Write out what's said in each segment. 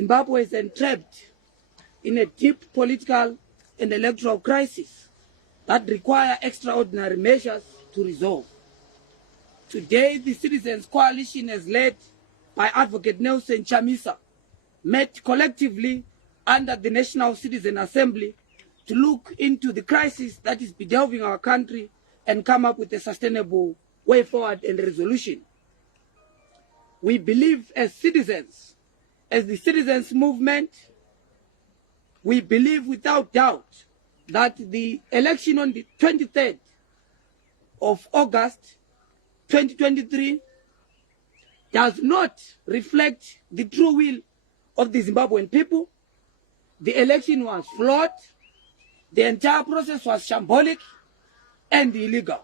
Zimbabwe is entrapped in a deep political and electoral crisis that require extraordinary measures to resolve. Today, the Citizens Coalition, as led by Advocate Nelson Chamisa, met collectively under the National Citizen Assembly to look into the crisis that is bedeviling our country and come up with a sustainable way forward and resolution. We believe as citizens, as the citizens movement, we believe without doubt that the election on the 23rd of August 2023 does not reflect the true will of the Zimbabwean people. The election was flawed, the entire process was shambolic and illegal.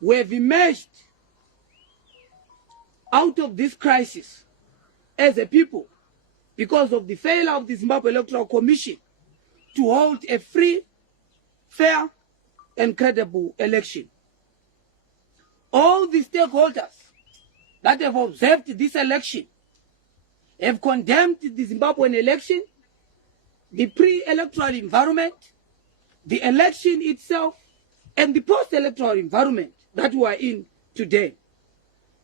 We have emerged out of this crisis as a people because of the failure of the Zimbabwe Electoral Commission to hold a free, fair, and credible election. All the stakeholders that have observed this election have condemned the Zimbabwean election, the pre-electoral environment, the election itself, and the post-electoral environment that we are in today.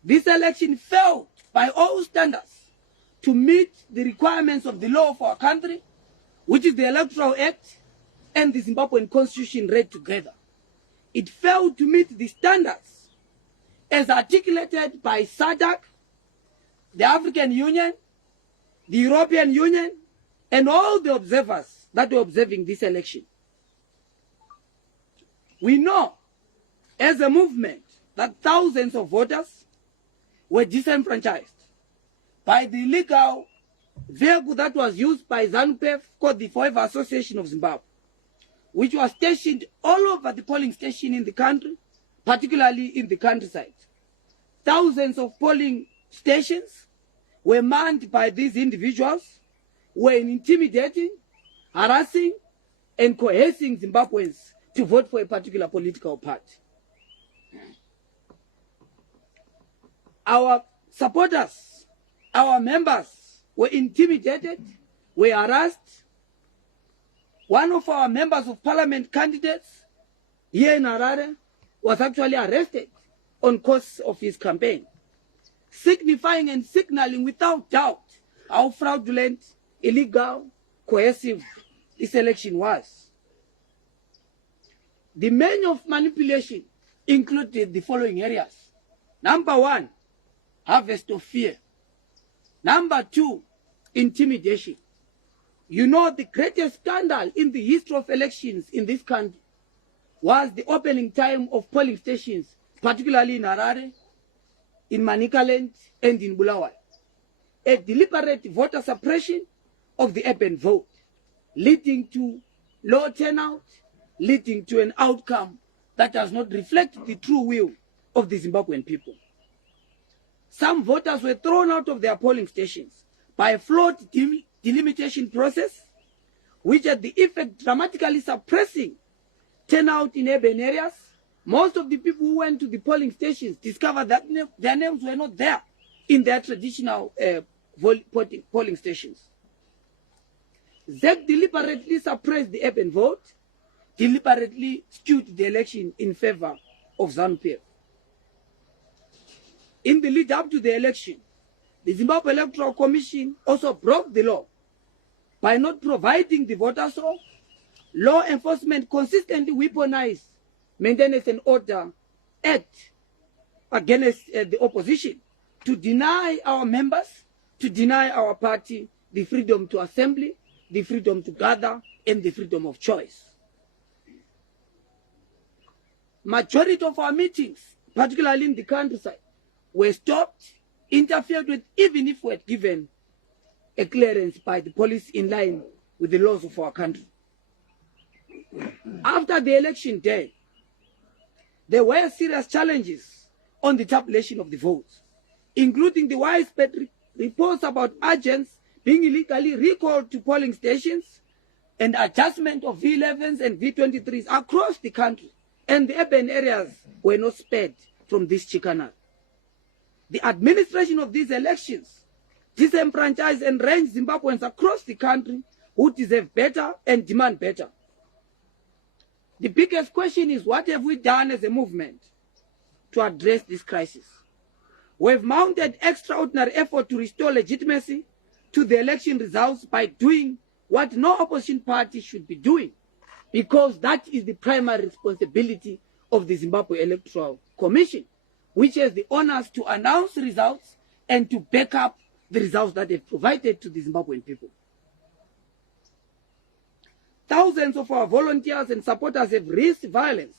This election failed by all standards to meet the requirements of the law of our country, which is the Electoral Act and the Zimbabwean Constitution read together. It failed to meet the standards as articulated by SADC, the African Union, the European Union, and all the observers that were observing this election. We know as a movement that thousands of voters were disenfranchised by the illegal vehicle that was used by ZANU-PF called the Forever Association of Zimbabwe, which was stationed all over the polling station in the country, particularly in the countryside. Thousands of polling stations were manned by these individuals, were intimidating, harassing, and coercing Zimbabweans to vote for a particular political party. Our supporters, our members were intimidated, were harassed. One of our members of parliament candidates here in Harare was actually arrested on course of his campaign, signifying and signaling without doubt how fraudulent, illegal, coercive this election was. The main of manipulation included the following areas. Number one, harvest of fear. Number two, intimidation. You know, the greatest scandal in the history of elections in this country was the opening time of polling stations, particularly in Harare, in Manicaland, and in Bulawayo. A deliberate voter suppression of the urban vote, leading to low turnout, leading to an outcome that does not reflect the true will of the Zimbabwean people. Some voters were thrown out of their polling stations by a flawed delimitation process, which had the effect dramatically suppressing turnout in urban areas. Most of the people who went to the polling stations discovered that their names were not there in their traditional polling stations. ZEC deliberately suppressed the urban vote, deliberately skewed the election in favor of ZANU-PF. In the lead up to the election, the Zimbabwe Electoral Commission also broke the law by not providing the voters roll. Law enforcement consistently weaponized Maintenance and Order Act against the opposition to deny our members, to deny our party the freedom to assembly, the freedom to gather, and the freedom of choice. Majority of our meetings, particularly in the countryside, were stopped, interfered with, even if we had given a clearance by the police in line with the laws of our country. After the election day, there were serious challenges on the tabulation of the votes, including the widespread reports about agents being illegally recalled to polling stations and adjustment of V11s and V23s across the country, and the urban areas were not spared from this chicanery. The administration of these elections disenfranchise and range Zimbabweans across the country who deserve better and demand better. The biggest question is, what have we done as a movement to address this crisis? We've mounted extraordinary effort to restore legitimacy to the election results by doing what no opposition party should be doing, because that is the primary responsibility of the Zimbabwe Electoral Commission, which has the honors to announce results and to back up the results that they've provided to the Zimbabwean people. Thousands of our volunteers and supporters have risked violence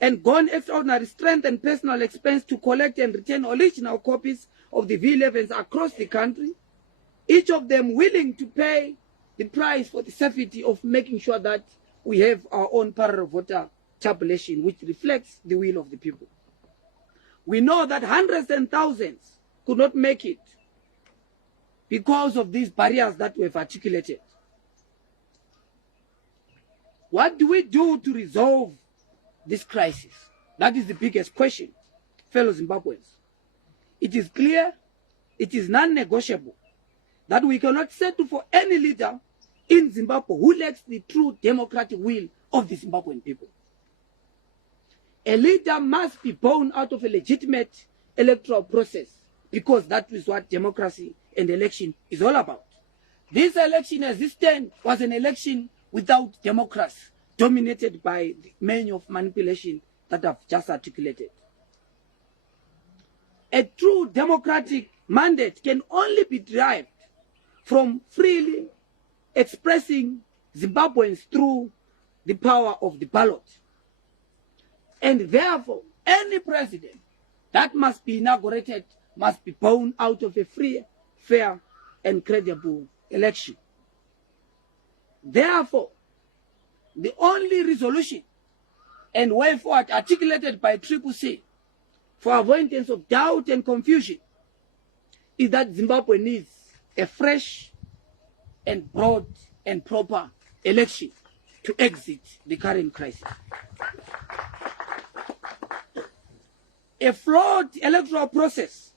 and gone extraordinary strength and personal expense to collect and return original copies of the V11s across the country, each of them willing to pay the price for the safety of making sure that we have our own parallel voter tabulation, which reflects the will of the people. We know that hundreds and thousands could not make it because of these barriers that we have articulated. What do we do to resolve this crisis? That is the biggest question, fellow Zimbabweans. It is clear, it is non-negotiable, that we cannot settle for any leader in Zimbabwe who lacks the true democratic will of the Zimbabwean people. A leader must be born out of a legitimate electoral process, because that is what democracy and election is all about. This election as it stands was an election without democracy, dominated by the menu of manipulation that I've just articulated. A true democratic mandate can only be derived from freely expressing Zimbabweans through the power of the ballot. And therefore, any president that must be inaugurated must be born out of a free, fair, and credible election. Therefore, the only resolution and way forward articulated by CCC for avoidance of doubt and confusion is that Zimbabwe needs a fresh and broad and proper election to exit the current crisis. A flawed electoral process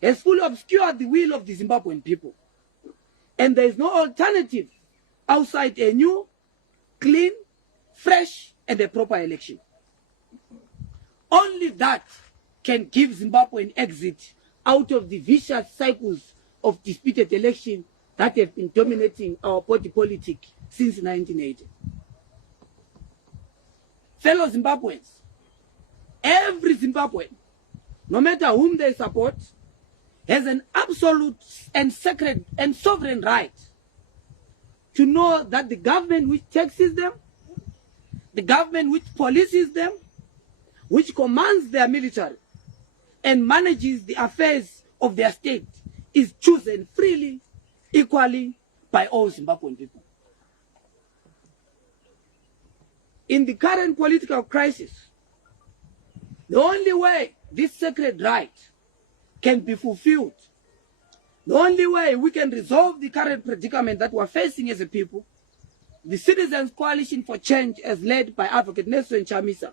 has fully obscured the will of the Zimbabwean people, and there is no alternative outside a new, clean, fresh, and a proper election. Only that can give Zimbabwe an exit out of the vicious cycles of disputed election that have been dominating our body politic since 1980. Fellow Zimbabweans, every Zimbabwean, no matter whom they support, has an absolute and sacred and sovereign right to know that the government which taxes them, the government which polices them, which commands their military and manages the affairs of their state, is chosen freely, equally by all Zimbabwean people. In the current political crisis, the only way this sacred right can be fulfilled, the only way we can resolve the current predicament that we're facing as a people, the Citizens Coalition for Change, as led by Advocate Nelson Chamisa,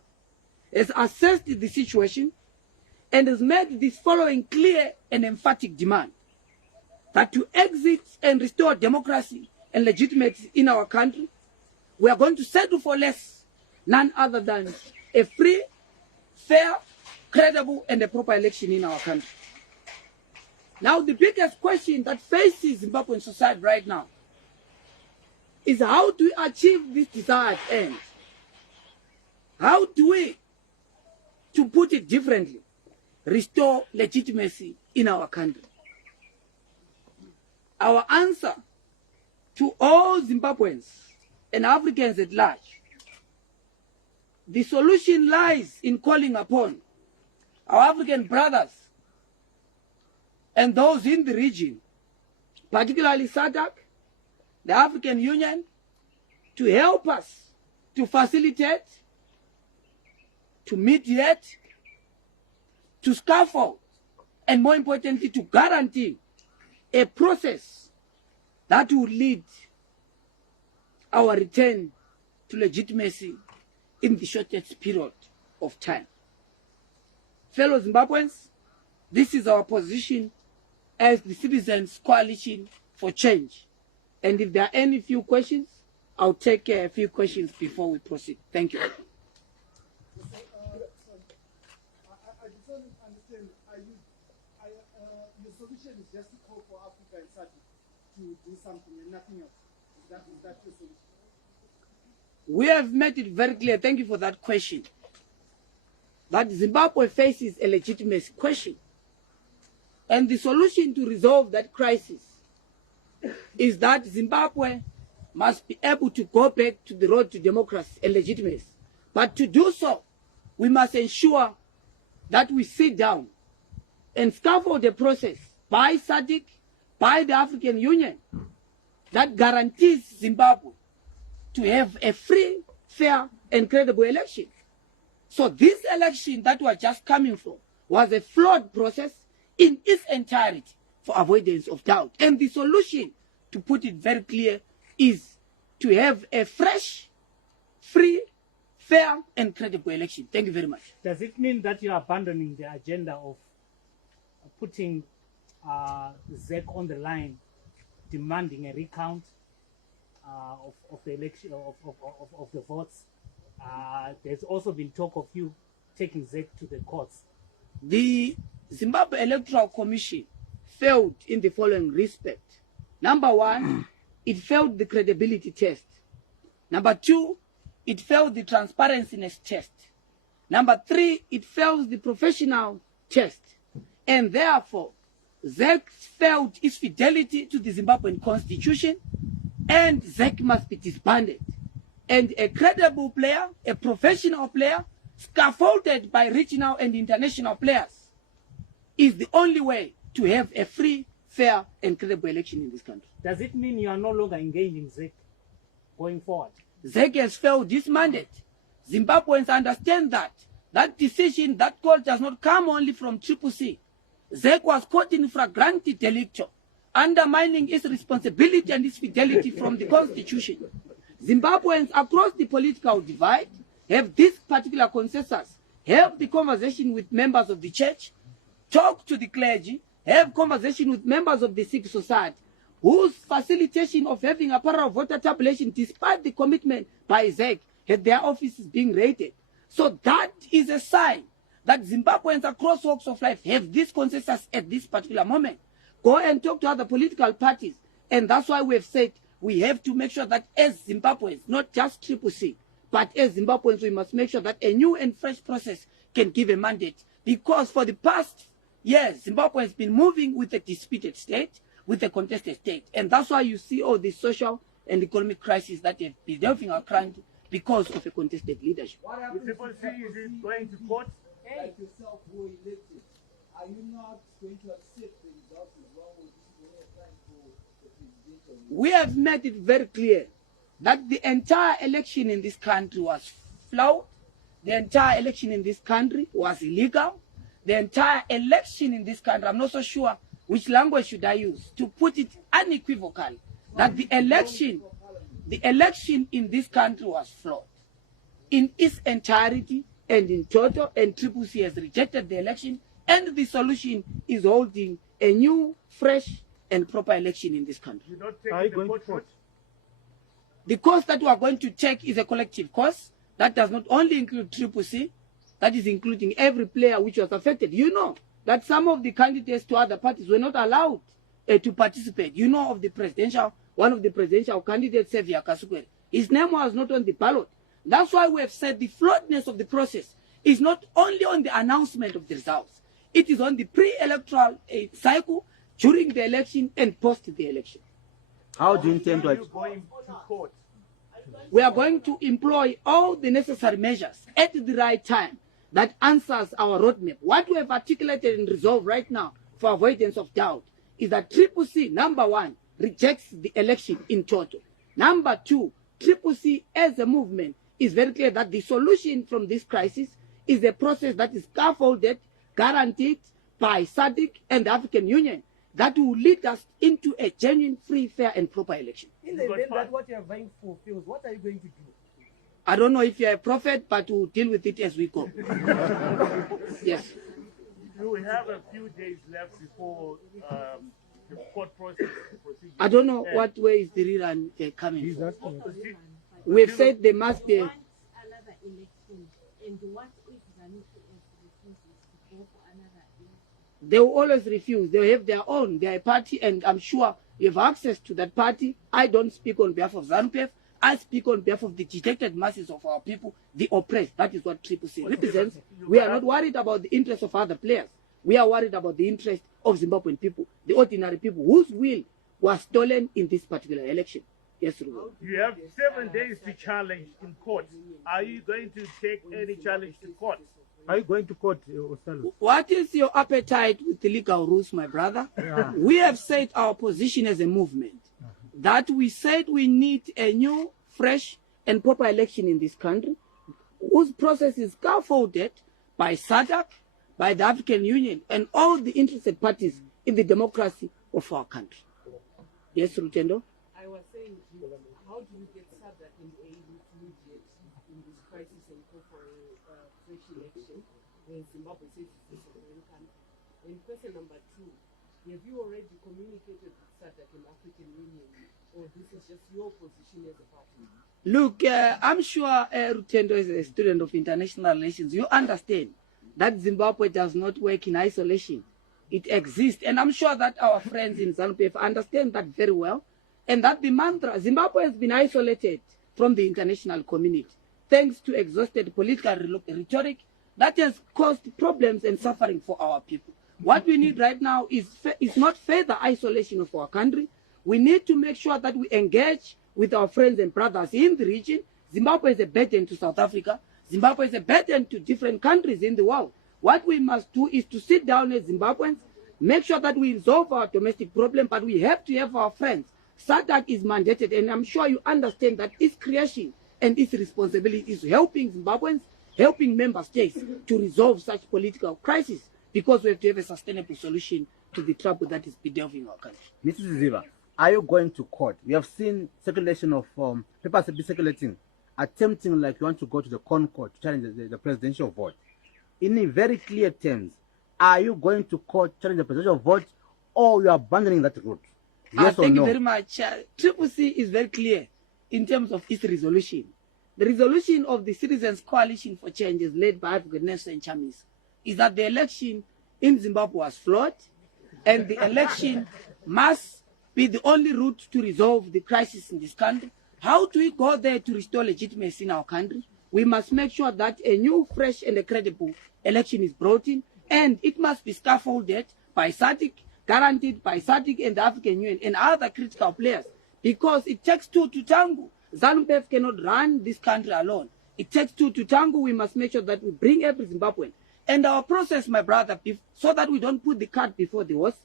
has assessed the situation and has made this following clear and emphatic demand: that to exit and restore democracy and legitimacy in our country, we are going to settle for less, none other than a free, fair, credible, and a proper election in our country. Now, the biggest question that faces Zimbabwean society right now is, how do we achieve this desired end? How do we, to put it differently, restore legitimacy in our country? Our answer to all Zimbabweans and Africans at large, the solution lies in calling upon our African brothers and those in the region, particularly SADC, the African Union, to help us to facilitate, to mediate, to scaffold, and more importantly, to guarantee a process that will lead our return to legitimacy in the shortest period of time. Fellow Zimbabweans, this is our position as the Citizens Coalition for Change. And if there are any few questions, I'll take a few questions before we proceed. Thank you. I just want to understand, your solution is just to call for Africa and SADC to do something and nothing else. Is that your solution? We have made it very clear, thank you for that question, that Zimbabwe faces a legitimate question. And the solution to resolve that crisis is that Zimbabwe must be able to go back to the road to democracy and legitimacy. But to do so, we must ensure that we sit down and scaffold the process by SADC, by the African Union, that guarantees Zimbabwe to have a free, fair, and credible election. So this election that was just coming from was a flawed process in its entirety for avoidance of doubt. And the solution, to put it very clear, is to have a fresh, free, fair, and credible election. Thank you very much. Does it mean that you are abandoning the agenda of putting ZEC on the line, demanding a recount of the election, of the votes? There's also been talk of you taking ZEC to the courts. The Zimbabwe Electoral Commission failed in the following respect. Number one, it failed the credibility test. Number two, it failed the transparency test. Number three, it failed the professional test. And therefore, ZEC failed its fidelity to the Zimbabwean constitution, and ZEC must be disbanded. And a credible player, a professional player, scaffolded by regional and international players, is the only way to have a free, fair, and credible election in this country. Does it mean you are no longer engaging ZEC going forward? ZEC has failed this mandate. Zimbabweans understand that. That decision, that call does not come only from CCC. ZEC was caught in flagrante delicto, undermining its responsibility and its fidelity from the constitution. Zimbabweans across the political divide have this particular consensus, have the conversation with members of the church, talk to the clergy, have conversation with members of the civil society, whose facilitation of having a parallel voter tabulation, despite the commitment by ZEC, had their offices being raided. So that is a sign that Zimbabweans across walks of life have this consensus at this particular moment. Go and talk to other political parties. And that's why we have said we have to make sure that as Zimbabweans, not just CCC, but as Zimbabweans, we must make sure that a new and fresh process can give a mandate. Because for the past years, Zimbabwe has been moving with a disputed state, with a contested state. And that's why you see all the social and economic crises that have been delving our country because of a contested leadership. What happens People see is it going to court? like yourself who are elected? Are you not going to accept the results as well, or this is only a time for the presidential? We have made it very clear that the entire election in this country was flawed. The entire election in this country was illegal. The entire election in this country, I'm not so sure which language should I use to put it unequivocally, that the election in this country was flawed in its entirety and in total, and CCC has rejected the election, and the solution is holding a new, fresh, and proper election in this country. You're not taking the court? The course that we are going to take is a collective course that does not only include CCC, that is including every player which was affected. You know that some of the candidates to other parties were not allowed to participate. You know of the presidential, one of the presidential candidates, Xavier Kasukwere. His name was not on the ballot. That's why we have said the flawedness of the process is not only on the announcement of the results. It is on the pre-electoral cycle, during the election, and post the election. How do you intend to... Are you going to court? We are going to employ all the necessary measures at the right time that answers our roadmap. What we have articulated and resolved right now for avoidance of doubt is that CCC, number one, rejects the election in total. Number two, CCC as a movement is very clear that the solution from this crisis is a process that is scaffolded, guaranteed by SADC and the African Union, that will lead us into a genuine, free, fair, and proper election. In the event that what you are vying for fails, what are you going to do? I don't know if you're a prophet, but we'll deal with it as we go. Yes. You have a few days left before the court process procedure. I don't know what way is the rerun coming from. We've said there must be Want another election, and what if ZANU-PF refuses to go for another election? They will always refuse. They have their own, their party, and I'm sure you have access to that party. I don't speak on behalf of ZANU-PF. I speak on behalf of the dejected masses of our people, the oppressed. That is what CCC represents. We are not worried about the interests of other players. We are worried about the interest of Zimbabwean people, the ordinary people whose will was stolen in this particular election. Yes, Ruben. You have 7 days to challenge in court. Are you going to take any challenge to court? Are you going to court, Ostallos? What is your appetite with the legal rules, my brother? Yeah. We have set our position as a movement that we said we need a new, fresh, and proper election in this country, whose process is scaffolded by SADC, by the African Union, and all the interested parties in the democracy of our country. Yes, Rutendo? I was saying, how do you get SADC and AU to mediate in this crisis and go for a fresh election when Zimbabwe says it's a sovereign country? And question number 2, have you already communicated with SADC and African Union, or this is just your position as a party? Look, I'm sure Rutendo is a student of international relations. You understand that Zimbabwe does not work in isolation. It exists. And I'm sure that our friends in ZANU-PF understand that very well. And that the mantra, Zimbabwe has been isolated from the international community, thanks to exhausted political rhetoric that has caused problems and suffering for our people. What we need right now is not further isolation of our country. We need to make sure that we engage with our friends and brothers in the region. Zimbabwe is a burden to South Africa. Zimbabwe is a burden to different countries in the world. What we must do is to sit down as Zimbabweans, make sure that we resolve our domestic problem, but we have to have our friends. SADC is mandated, and I'm sure you understand that its creation and its responsibility is helping Zimbabweans, helping member states to resolve such political crisis, because we have to have a sustainable solution to the trouble that is bedeviling our country. Mrs. Siziba, are you going to court? We have seen circulation of papers be circulating, attempting like you want to go to the court to challenge the presidential vote. In very clear terms, are you going to court challenge the presidential vote, or you are abandoning that route? Yes or thank no? you very much. CCC is very clear in terms of its resolution. The resolution of the Citizens Coalition for Change, led by African and Chamis, is that the election in Zimbabwe was flawed, and the election must be the only route to resolve the crisis in this country. How do we go there to restore legitimacy in our country? We must make sure that a new, fresh, and a credible election is brought in, and it must be scaffolded by SADC, guaranteed by SADC and the African Union and other critical players, because it takes two to tango. ZANU-PF cannot run this country alone. It takes two to tango. We must make sure that we bring every Zimbabwean. And our process, my brother, so that we don't put the cart before the horse,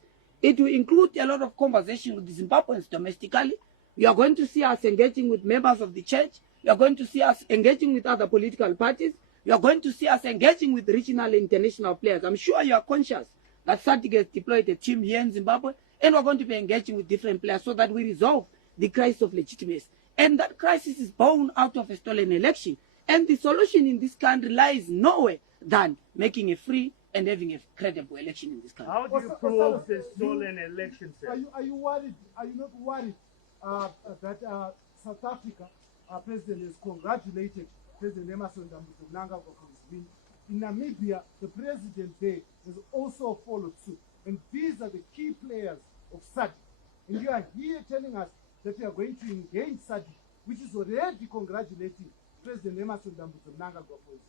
it will include a lot of conversation with the Zimbabweans domestically. You are going to see us engaging with members of the church. You are going to see us engaging with other political parties. You are going to see us engaging with regional and international players. I'm sure you are conscious that SADC has deployed a team here in Zimbabwe, and we're going to be engaging with different players so that we resolve the crisis of legitimacy. And that crisis is born out of a stolen election. And the solution in this country lies nowhere than making a free and having a credible election in this country. How do you prove the stolen election, sir? Are you worried? Are you not worried that South Africa president has congratulated President Emerson Mnangagwa for his win? In Namibia, the president there has also followed suit. And these are the key players of SADC. And you are here telling us that you are going to engage SADC, which is already congratulating President Emerson Mnangagwa for his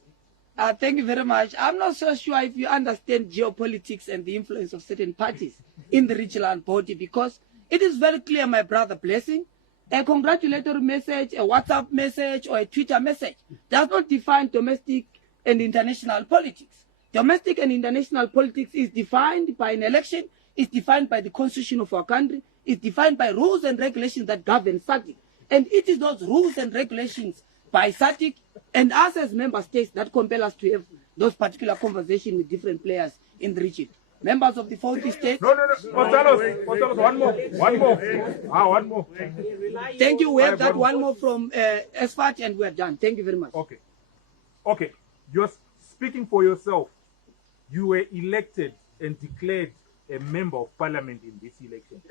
win. Thank you very much. I'm not so sure if you understand geopolitics and the influence of certain parties in the regional body, because it is very clear, my brother Blessing, a congratulatory message, a WhatsApp message, or a Twitter message does not define domestic and international politics. Domestic and international politics is defined by an election, is defined by the constitution of our country, is defined by rules and regulations that govern SADC. And it is those rules and regulations by SADC and us as member states that compel us to have those particular conversations with different players in the region. Members of the 40 states. No. Ostallos, one more. One more. Thank you. We have that one more from SFAT, and we're done. Thank you very much. Okay. You're speaking for yourself. you were elected and declared a member of parliament in this election.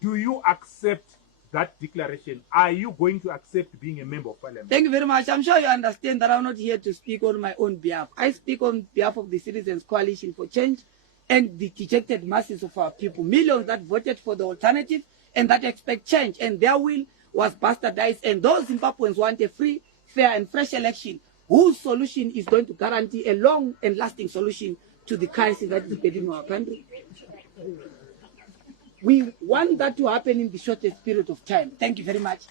Do you accept that declaration? Are you going to accept being a member of parliament? Thank you very much. I'm sure you understand that I'm not here to speak on my own behalf. I speak on behalf of the Citizens Coalition for Change and the dejected masses of our people, millions that voted for the alternative and that expect change, and their will was bastardized, and those Zimbabweans want a free, fair and fresh election whose solution is going to guarantee a long and lasting solution to the crisis that is bedding our country. We want that to happen in the shortest period of time. Thank you very much.